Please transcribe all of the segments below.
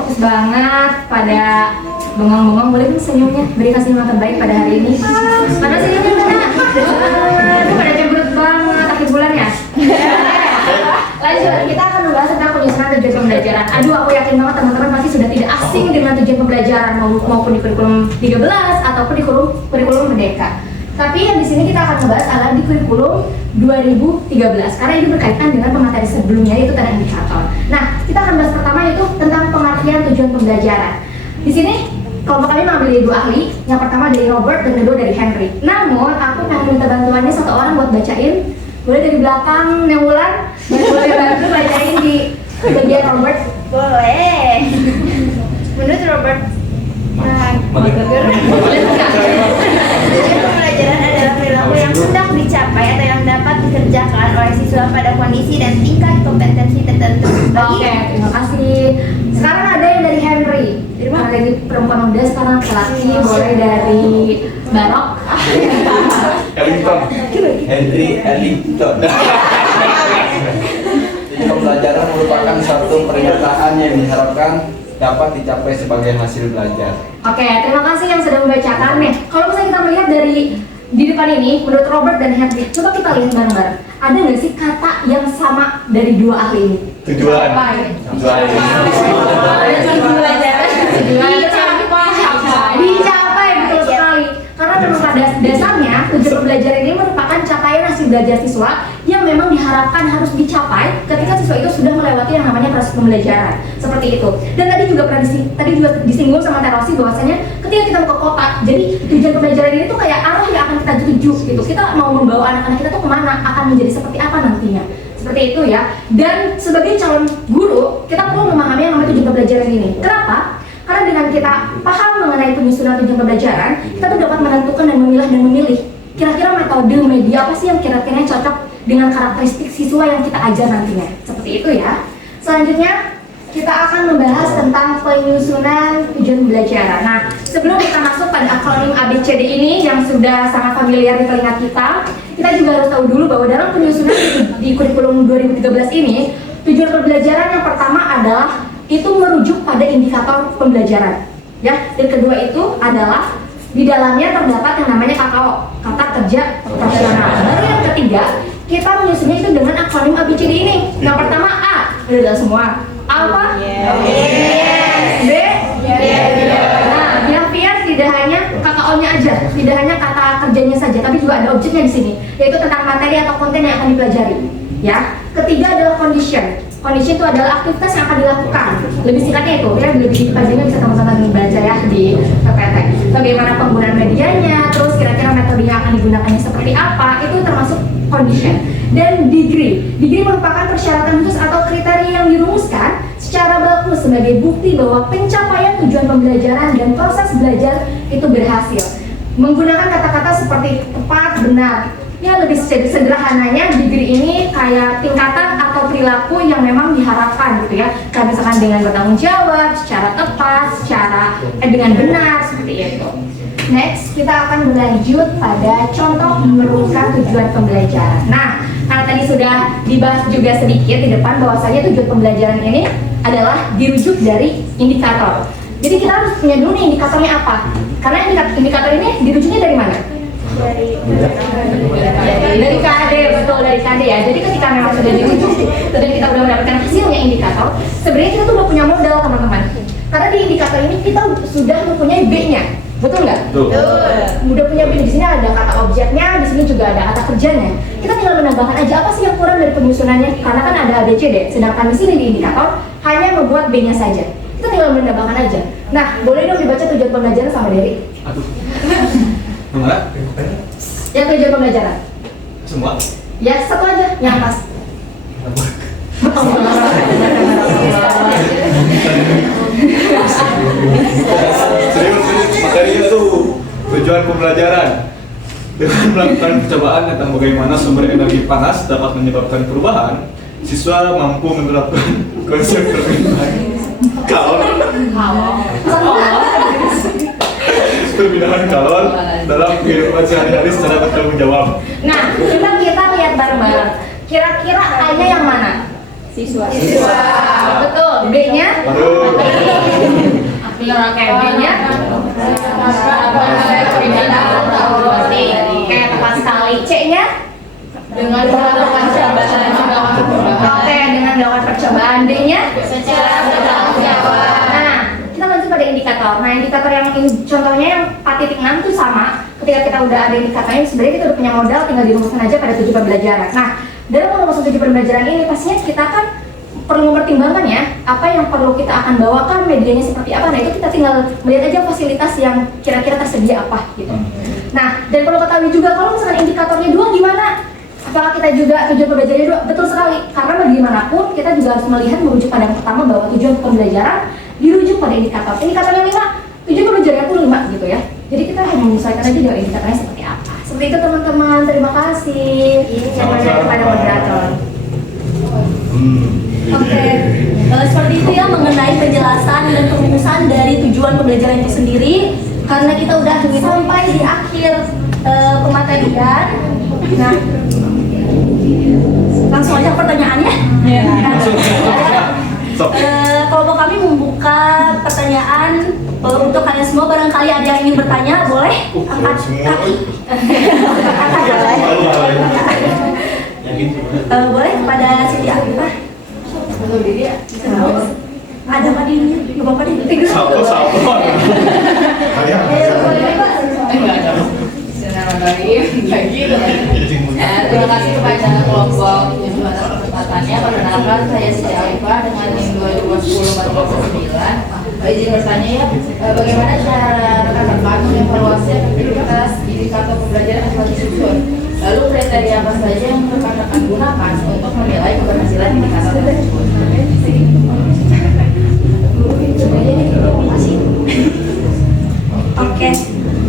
fokus banget pada bengong-bengong. Boleh nih senyumnya, berikan senyum yang terbaik pada hari ini. Mana senyumnya mana? Aduh, pada cemberut banget akhir bulan ya. Lanjut, kita akan membahas tentang penyusunan tujuan pembelajaran. Aduh, aku yakin banget teman-teman pasti sudah tidak asing dengan tujuan pembelajaran maupun di kurikulum 13 ataupun di kurikulum Merdeka. Tapi yang di sini kita akan membahas adalah di kurikulum 2013 karena ini berkaitan dengan pemateri sebelumnya yaitu tentang indikator. Nah, kita akan bahas pertama yaitu tentang pengertian tujuan pembelajaran. Di sini kelompok kami mengambil dari dua ahli, yang pertama dari Robert dan kedua dari Henry. Namun, aku pengen minta bantuannya satu orang buat bacain. Boleh dari belakang Neulan, boleh bantu bacain di bagian Robert. Boleh. Menurut Robert, pembelajaran adalah perilaku yang hendak dicapai atau yang dapat dikerjakan oleh siswa pada kondisi dan tingkat kompetensi tertentu. Oke, terima kasih. Sekarang ada yang dari Henry. Karena dari perempuan muda sekarang laki, boleh dari Barok. Ellington. Henry Ellington. Pembelajaran merupakan suatu pernyataan yang diharapkan dapat dicapai sebagai hasil belajar. Oke, terima kasih yang sudah membacakan nih. Kalau misalnya kita melihat dari di depan ini, menurut Robert dan Henry, coba kita lihat bareng-bareng. Ada nggak sih kata yang sama dari dua ahli ini? Tujuan. Apa ini? Tujuan. Dicapai, betul sekali. Karena memang pada dasarnya tujuan pembelajaran ini merupakan capaian hasil belajar siswa yang memang diharapkan harus dicapai ketika siswa itu sudah melewati yang namanya proses pembelajaran. Seperti itu. Dan tadi juga disinggung sama Terosi bahwasanya ketika kita mau ke kota, jadi tujuan pembelajaran ini tuh kayak arah yang akan kita tuju gitu. Kita mau membawa anak-anak kita tuh kemana, akan menjadi seperti apa nantinya. Seperti itu ya. Dan sebagai calon guru, kita perlu memahami yang namanya tujuan pembelajaran ini. Kenapa? Karena dengan kita paham mengenai penyusunan tujuan pembelajaran, kita tuh dapat menentukan dan memilah dan memilih kira-kira metode media apa sih yang kira-kira cocok dengan karakteristik siswa yang kita ajar nantinya. Seperti itu ya. Selanjutnya kita akan membahas tentang penyusunan tujuan pembelajaran. Nah, sebelum kita masuk pada akronim ABCD ini yang sudah sangat familiar di telinga kita juga harus tahu dulu bahwa dalam penyusunan di kurikulum 2013 ini, tujuan pembelajaran yang pertama adalah itu merujuk pada indikator pembelajaran. Ya, dan kedua itu adalah di dalamnya terdapat yang namanya KKO, kata kerja operasional. Lalu yang ketiga, kita menyusunnya itu dengan akronim ABCD ini. Yang pertama A, udah semua. Apa? B? Nah, yang biar tidak hanya KKO-nya aja, tidak hanya kata kerjanya saja, tapi juga ada objeknya di sini, yaitu tentang materi atau konten yang akan dipelajari. Ya, ketiga adalah condition. Kondisi itu adalah aktivitas yang akan dilakukan. Lebih singkatnya itu, ya lebih dipelajari bisa teman-teman baca ya di PPT. Bagaimana penggunaan medianya, terus kira-kira metode yang akan digunakannya seperti apa, itu termasuk condition. Dan degree. Degree merupakan persyaratan khusus atau kriteria yang dirumuskan secara baku sebagai bukti bahwa pencapaian tujuan pembelajaran dan proses belajar itu berhasil. Menggunakan kata-kata seperti tepat, benar. Ya lebih sederhananya degree ini kayak tingkatan atau perilaku yang memang diharapkan gitu ya. Kayak misalkan dengan bertanggung jawab, secara tepat, dengan benar seperti itu. Next, kita akan berlanjut pada contoh merumuskan tujuan pembelajaran. Nah, karena tadi sudah dibahas juga sedikit di depan bahwasanya tujuan pembelajaran ini adalah dirujuk dari indikator. Jadi kita harus punya dulu nih indikatornya apa. Karena indikator ini dirujuknya dari mana? Dari KD, betul dari KD ya. Jadi ketika memang sudah dirujuk dan kita sudah mendapatkan hasilnya indikator, sebenarnya kita tuh udah punya modal teman-teman. Karena di indikator ini kita sudah mempunyai B-nya, betul nggak? Betul. Udah punya B, di sini ada kata objeknya, di sini juga ada kata kerjanya. Kita tinggal menambahkan aja apa sih yang kurang dari penyusunannya, karena kan ada ABCD. Sedangkan di sini di indikator hanya membuat B-nya saja. Kita tinggal menambahkan aja. Nah, boleh dong dibaca tujuan pembelajaran sama Dery? Aduh. Mana? Yang tujuan pembelajaran? Semua. Ya, satu aja, yang pas. Serius, materinya tuh tujuan pembelajaran. Dengan melakukan percobaan tentang bagaimana sumber energi panas dapat menyebabkan perubahan, siswa mampu menerapkan konsep perbedaan kalor dalam kehidupan sehari-hari secara bertanggung jawab. Nah, kita lihat bareng-bareng. Kira-kira A-nya yang mana? Siswa. Betul. B-nya? Aduh. Oke, B-nya? Oke, tepat sekali. C-nya? Dengan melakukan jabatan Oke, dengan melakukan percobaan. D-nya? secara bertanggung jawab. Nah, kita lanjut pada indikator. Nah, indikator yang ini contohnya yang 4.6 itu sama. Ketika kita udah ada indikatornya, sebenarnya kita udah punya modal, tinggal dirumuskan aja pada tujuan pembelajaran. Nah, dalam merumuskan tujuan pembelajaran ini, pastinya kita kan perlu mempertimbangkan ya, apa yang perlu kita akan bawakan, medianya seperti apa. Nah, itu kita tinggal melihat aja fasilitas yang kira-kira tersedia apa gitu. Nah, dan perlu ketahui juga kalau misalkan indikatornya 2 gimana? Apakah kita juga tujuan pembelajarannya 2? Betul sekali, karena bagaimanapun kita juga harus melihat merujuk pada yang pertama bahwa tujuan pembelajaran dirujuk pada indikator. Indikator yang 5, tujuan pembelajarannya pun 5 gitu ya. Jadi kita hanya menyesuaikan aja dengan indikatornya seperti apa. Seperti itu teman-teman, terima kasih. Yang mana kepada moderator. Oke, seperti itu ya mengenai penjelasan dan perumusan dari tujuan pembelajaran itu sendiri. Karena kita udah sampai di akhir pematerian. Nah, langsung aja pertanyaannya. Kelompok kami membuka pertanyaan untuk kalian semua. Barangkali ada yang ingin bertanya, boleh angkat kaki. Boleh kepada Siti Afifah. Ada Pak Dini, Ibu Bapak Dini. Satu. Terima kasih kepada kelompok Tujuh atas kesempatannya. Perkenalkan saya Siti Alifah dengan NIM 2010-409. Izin bertanya ya, bagaimana cara rekan-rekan mengevaluasi efektivitas indikator pembelajaran yang telah disusun? Lalu kriteria apa saja yang rekan-rekan gunakan untuk menilai keberhasilan indikator tersebut? Oke,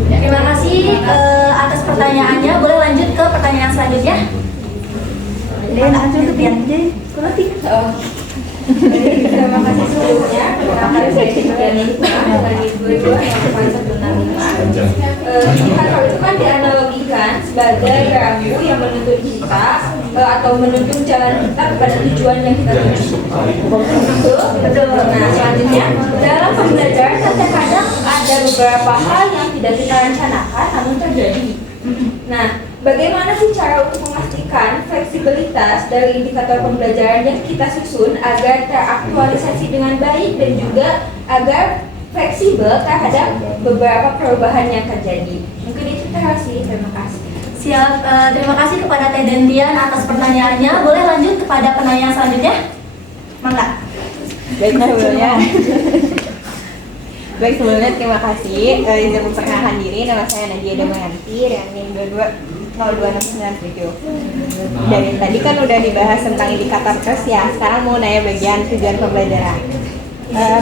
terima kasih atas pertanyaannya. Boleh lanjut ke pertanyaan selanjutnya? Lanjut ke Terima kasih sebelumnya. Perkenalkan saya Cipriani dengan NIM 2021-465. Indikator itu kan dianalogikan sebagai rambu yang menuntun kita atau menuntun jalan kita kepada tujuan yang kita tuju. Betul. Nah, selanjutnya dalam pembelajaran kadang-kadang ada beberapa hal yang tidak kita rencanakan namun terjadi. Nah, bagaimana sih cara untuk memastikan fleksibilitas dari indikator pembelajaran yang kita susun agar teraktualisasi dengan baik dan juga agar fleksibel terhadap beberapa perubahan yang terjadi? Mungkin itu sih. Terima kasih. Siap, terima kasih kepada Teh Dentian atas pertanyaannya. Boleh lanjut kepada penanya selanjutnya? Mangga. Baik sebelumnya terima kasih. Izin memperkenalkan diri, nama saya Nadia Damayanti dengan NIM 22026997. Dari tadi kan udah dibahas tentang indikator terus ya. Sekarang mau nanya bagian tujuan pembelajaran.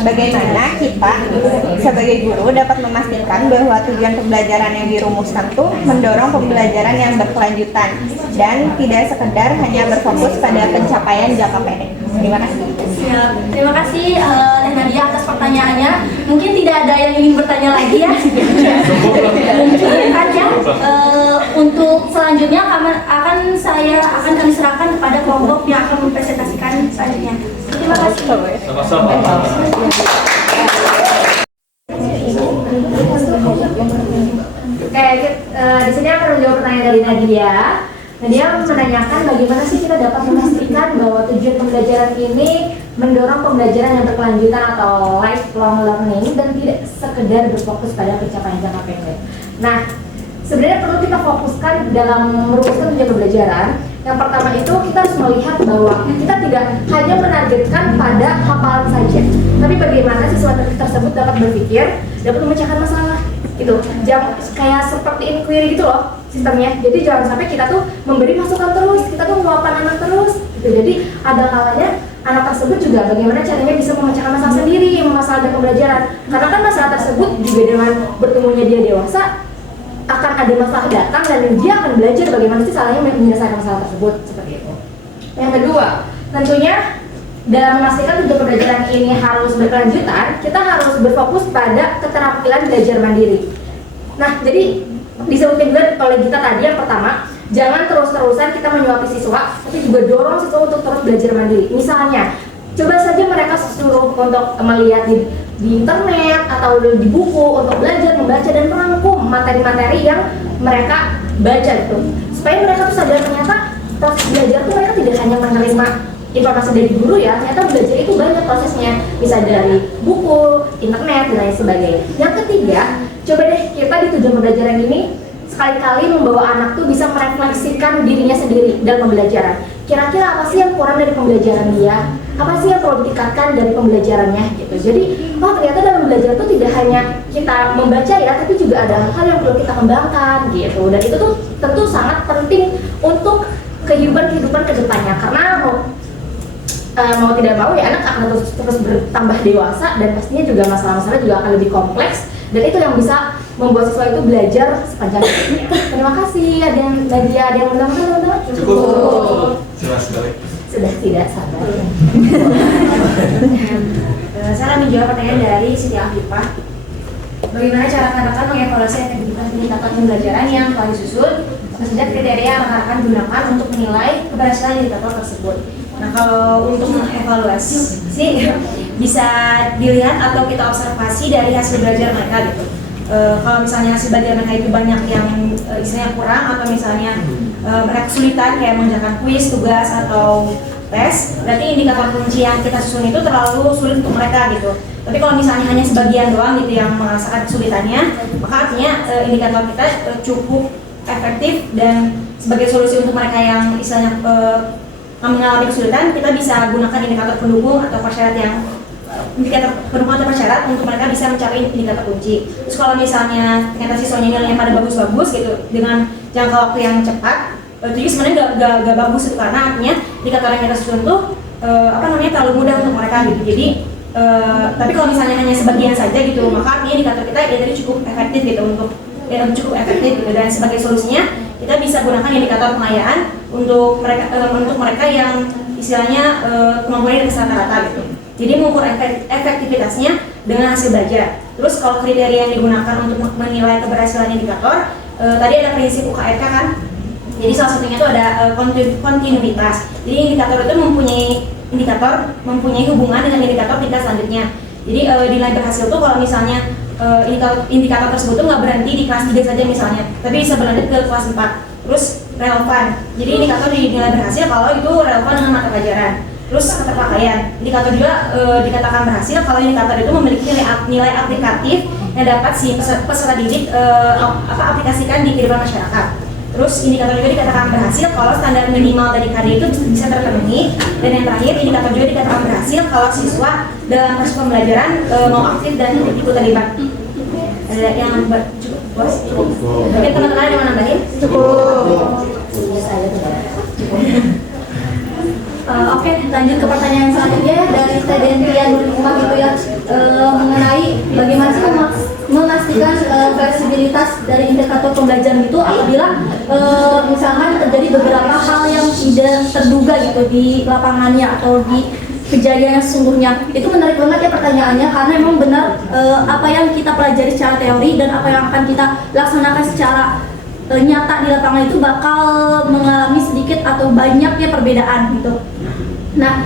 Bagaimana kita sebagai guru dapat memastikan bahwa tujuan pembelajaran yang dirumuskan tuh mendorong pembelajaran yang berkelanjutan dan tidak sekedar hanya berfokus pada pencapaian jangka pendek. Terima kasih. Siap, terima kasih Teh Nadia atas pertanyaannya. Mungkin tidak ada yang ingin bertanya lagi ya. Mungkin kan ya. Untuk selanjutnya kami serahkan kepada kelompok yang akan mempresentasikan selanjutnya. Terima kasih. Sama-sama. Oke, di sini akan menjawab pertanyaan dari Nadia. Nadia menanyakan bagaimana sih kita dapat memastikan bahwa tujuan pembelajaran ini mendorong pembelajaran yang berkelanjutan atau lifelong learning dan tidak sekedar berfokus pada pencapaian jangka pendek. Nah, sebenarnya perlu kita fokuskan dalam merumuskan tujuan pembelajaran. Yang pertama itu kita harus melihat bahwa kita tidak hanya menargetkan pada hafalan saja, tapi bagaimana siswa tersebut dapat berpikir, dapat memecahkan masalah. Gitu. Jangan kayak seperti inquiry gitu loh sistemnya. Jadi jangan sampai kita tuh memberi masukan terus, kita tuh meluapkan anak terus. Gitu. Jadi ada kalanya anak tersebut juga bagaimana caranya bisa memecahkan masalah sendiri, masalah dan pembelajaran. Karena kan masalah tersebut juga dengan bertemunya dia dewasa akan ada masalah datang dan dia akan belajar bagaimana sih caranya menyelesaikan masalah tersebut seperti itu. Yang kedua, tentunya dalam memastikan tujuan pembelajaran ini harus berkelanjutan, kita harus berfokus pada keterampilan belajar mandiri. Nah, jadi disebutkan juga oleh kita tadi yang pertama, jangan terus-terusan kita menyuapi siswa, tapi juga dorong siswa untuk terus belajar mandiri. Misalnya, coba saja mereka suruh untuk melihat di internet atau di buku untuk belajar membaca dan merangkum materi-materi yang mereka baca itu, supaya mereka tuh sadar ternyata proses belajar tuh mereka tidak hanya menerima informasi dari guru ya, ternyata belajar itu banyak prosesnya, bisa dari buku, internet, dan lain sebagainya. Yang ketiga, coba deh kita di tujuan pembelajaran ini sekali-kali membawa anak tuh bisa merefleksikan dirinya sendiri dalam pembelajaran. Kira-kira apa sih yang kurang dari pembelajaran dia? Apa sih yang perlu ditingkatkan dari pembelajarannya gitu. Jadi, oh ternyata dalam belajar itu tidak hanya kita membaca ya, tapi juga ada hal yang perlu kita kembangkan gitu. Dan itu tuh tentu sangat penting untuk kehidupan ke depannya, karena mau tidak mau ya anak akan terus bertambah dewasa dan pastinya juga masalah-masalah juga akan lebih kompleks, dan itu yang bisa membuat siswa itu belajar sepanjang hidupnya. Terima kasih. Ada yang Nadia, ada yang menambahkan teman-teman? Cukup. Jelas sekali. Sudah tidak sabar. Saya akan menjawab pertanyaan dari Siti Afifah. Bagaimana cara rekan-rekan mengevaluasi efektivitas indikator pembelajaran yang telah disusun, sesuai kriteria yang rekan-rekan gunakan untuk menilai keberhasilan indikator tersebut. Nah, kalau untuk mengevaluasi sih bisa dilihat atau kita observasi dari hasil belajar mereka gitu. Kalau misalnya hasil belajar mereka itu banyak yang istilahnya kurang, atau misalnya mereka kesulitan kayak mengerjakan kuis, tugas, atau tes, berarti indikator kunci yang kita susun itu terlalu sulit untuk mereka gitu. Tapi kalau misalnya hanya sebagian doang gitu yang merasakan kesulitannya, maka artinya indikator kita cukup efektif, dan sebagai solusi untuk mereka yang istilahnya mengalami kesulitan, kita bisa gunakan indikator pendukung atau persyarat yang indikator pendukung atau persyarat untuk mereka bisa mencapai indikator kunci. Terus kalau misalnya ternyata siswanya nilainya pada bagus-bagus gitu dengan jangka waktu yang cepat, itu sebenarnya gak bagus itu, karena artinya indikator yang kita susun tuh terlalu mudah untuk mereka gitu. Jadi tapi kalau misalnya hanya sebagian saja gitu, maka artinya indikator kita ya tadi cukup efektif gitu cukup efektif gitu. Dan sebagai solusinya kita bisa gunakan indikator pengayaan untuk mereka yang istilahnya kemampuannya di rata-rata gitu. Jadi mengukur efektivitasnya dengan hasil belajar. Terus kalau kriteria yang digunakan untuk menilai keberhasilan indikator, tadi ada prinsip UKRK kan. Jadi salah satunya itu ada kontinuitas. Jadi indikator itu mempunyai hubungan dengan indikator tingkat selanjutnya. Jadi nilai berhasil tuh kalau misalnya indikator tersebut tuh nggak berhenti di kelas 3 saja misalnya, tapi bisa berlanjut ke kelas 4. Terus relevan. Jadi indikator dinilai berhasil kalau itu relevan dengan mata pelajaran. Terus keterpakaian. Indikator juga dikatakan berhasil kalau indikator itu memiliki nilai aplikatif yang dapat si peserta didik aplikasikan di kehidupan masyarakat. Terus indikator juga dikatakan berhasil kalau standar minimal dari KD itu bisa terpenuhi. Dan yang terakhir, indikator juga dikatakan berhasil kalau siswa dalam proses pembelajaran mau aktif dan ikut terlibat. Ada yang cukup, bos? Oke, teman-teman ada yang mau nambahin? Cukup. Oke, lanjut ke pertanyaan selanjutnya dari Tedentia Nurhikmah gitu ya, mengenai bagaimana sih memastikan fleksibilitas dari indikator pembelajaran itu apabila misalkan terjadi beberapa hal yang tidak terduga gitu di lapangannya atau di kejadian yang sesungguhnya. Itu menarik banget ya pertanyaannya, karena memang benar apa yang kita pelajari secara teori dan apa yang akan kita laksanakan secara nyata di lapangan itu bakal mengalami sedikit atau banyaknya perbedaan gitu. Nah,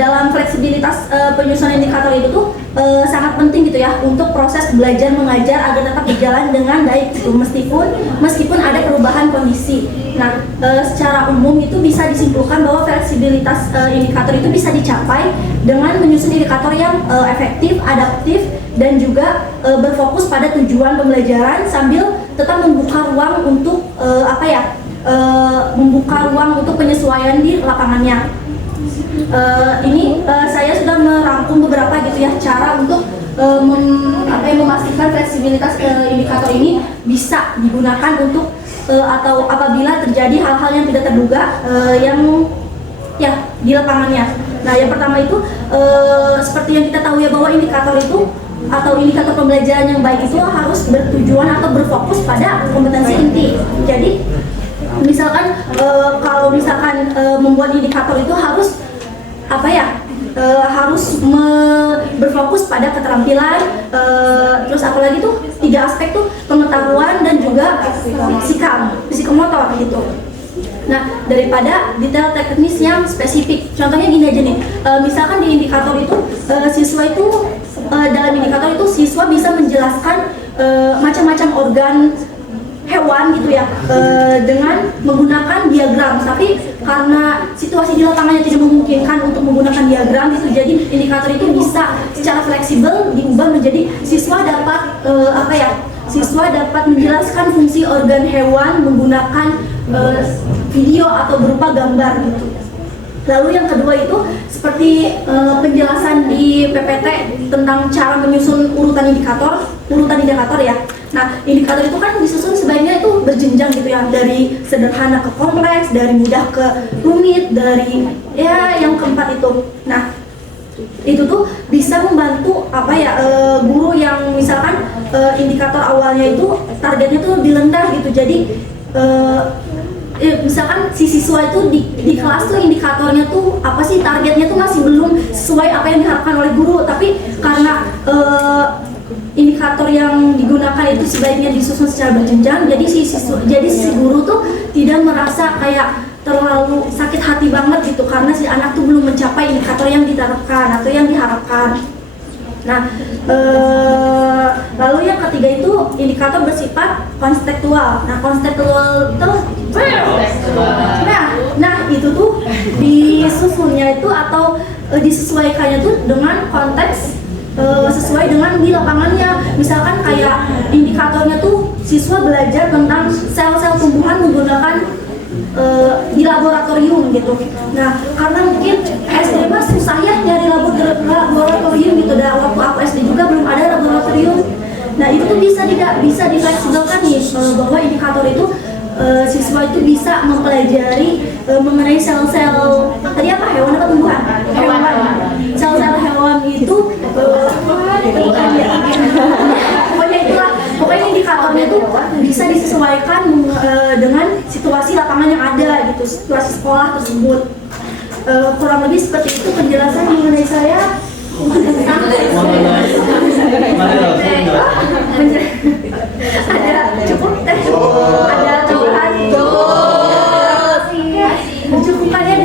dalam fleksibilitas penyusunan indikator itu tuh sangat penting gitu ya untuk proses belajar mengajar agar tetap berjalan dengan baik gitu, meskipun ada perubahan kondisi. Nah, secara umum itu bisa disimpulkan bahwa fleksibilitas indikator itu bisa dicapai dengan menyusun indikator yang efektif, adaptif, dan juga berfokus pada tujuan pembelajaran sambil tetap membuka ruang untuk membuka ruang untuk penyesuaian di lapangannya. Saya sudah merangkum beberapa gitu ya cara untuk memastikan fleksibilitas indikator ini bisa digunakan untuk atau apabila terjadi hal-hal yang tidak terduga di lapangannya. Nah, yang pertama itu seperti yang kita tahu ya, bahwa indikator itu atau indikator pembelajaran yang baik itu harus bertujuan atau berfokus pada kompetensi inti. Jadi misalkan kalau misalkan membuat indikator itu harus berfokus pada keterampilan, terus apalagi tuh 3 aspek tuh, pengetahuan dan juga psikomotor gitu. Nah, daripada detail teknis yang spesifik. Contohnya gini aja nih, misalkan di indikator itu siswa itu dalam indikator itu siswa bisa menjelaskan macam-macam organ hewan gitu ya dengan menggunakan diagram, tapi karena situasi di lapangannya tidak memungkinkan untuk menggunakan diagram gitu, jadi indikator itu bisa secara fleksibel diubah menjadi siswa dapat siswa dapat menjelaskan fungsi organ hewan menggunakan video atau berupa gambar gitu. Lalu yang kedua itu seperti penjelasan di PPT tentang cara menyusun urutan indikator ya. Nah, indikator itu kan disusun sebaiknya itu berjenjang gitu ya, dari sederhana ke kompleks, dari mudah ke rumit, dari ya yang keempat itu. Nah, itu tuh bisa membantu guru yang misalkan indikator awalnya itu targetnya tuh lebih rendah gitu. Jadi misalkan si siswa itu di kelas tuh indikatornya tuh apa sih, targetnya tuh masih belum sesuai apa yang diharapkan oleh guru, tapi karena indikator yang digunakan itu sebaiknya disusun secara berjenjang, jadi si guru tuh tidak merasa kayak terlalu sakit hati banget gitu karena si anak tuh belum mencapai indikator yang diterapkan atau yang diharapkan. Nah, lalu yang ketiga itu indikator bersifat kontekstual. Nah, kontekstual itu itu tuh disusunnya itu atau disesuaikannya tuh dengan konteks sesuai dengan di lapangannya. Misalkan kayak indikatornya tuh siswa belajar tentang sel-sel tumbuhan menggunakan di laboratorium gitu. Nah, karena mungkin SD mah susah ya nyari laboratorium gitu. Dan waktu aku SD juga belum ada laboratorium. Nah, itu tuh bisa difleksibelkan nih bahwa indikator itu siswa itu bisa mempelajari mengenai sel-sel tadi apa, hewan apa tumbuhan? Hewan. Sel-sel hewan itu pokoknya indikatornya itu bisa disesuaikan dengan situasi lapangan yang ada gitu, situasi sekolah tersebut. Kurang lebih seperti itu penjelasan mengenai saya. Ada cukup ada tambahan? Cukup kan ya?